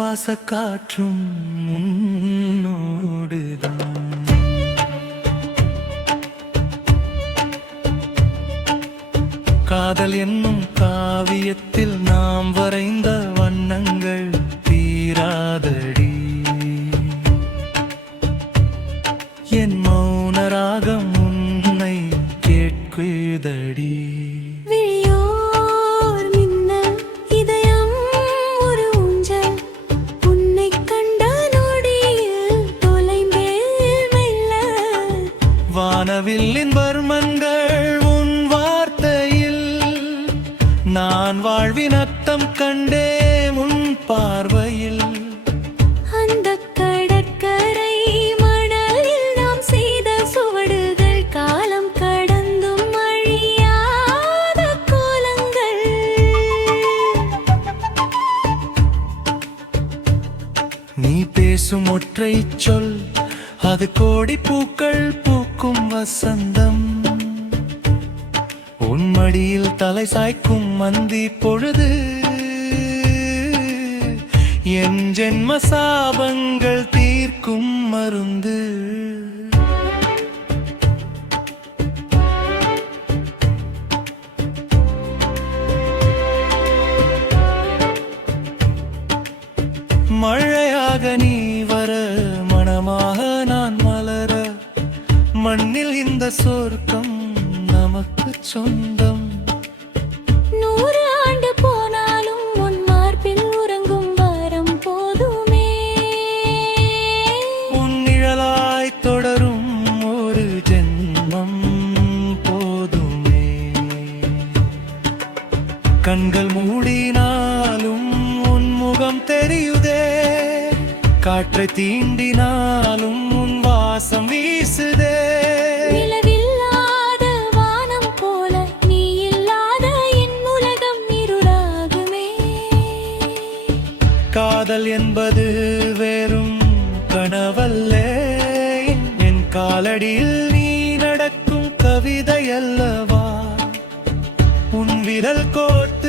சுவாச காற்றும் உன்னோடுதான். காதல் என்னும் காவியத்தில் நாம் வரைந்த வண்ணங்கள் தீராதடி. என் மௌன ராகம் உன்னை கேட்குதடி. வானவில்லின் வர்மங்கள் உன் வார்த்தையில், நான் வாழ்வின் அர்த்தம் கண்டே உன் பார்வையில். அந்த கடற்கரை மணலில் நாம் செய்த சுவடுகள், காலம் கடந்தும் அழியாத கோலங்கள். நீ பேசும் ஒற்றை சொல், அது கோடி பூக்கள் பூக்கும் வசந்தம். உன் மடியில் தலை சாய்க்கும் மந்தி பொழுது, என் ஜென்ம சாபங்கள் தீர்க்கும் மருந்து. மழையாக நீ வர, மனமாக நான் மலர, மண்ணில் இந்த சொர்க்கம் நமக்கு சொந்தம். 100 ஆண்டு போனாலும் உன் மார்பில் உறங்கும் வாரம் போதுமே. உன் நிழலாய் தொடரும் ஒரு ஜென்மம் போதுமே. கண்கள் மூடினாலும் உன் முகம் தெரியுதே, காற்றை தீண்டினாலும் உன் வாசம் வீசுதே. நிலவில்லாத வானம் போல நீ இல்லாத என் உலகம் இருளாகுமே. காதல் என்பது வெறும் கனவல்லே, என் காலடியில் நீ நடக்கும் கவிதை அல்லவா. உன் விரல் கோர்த்து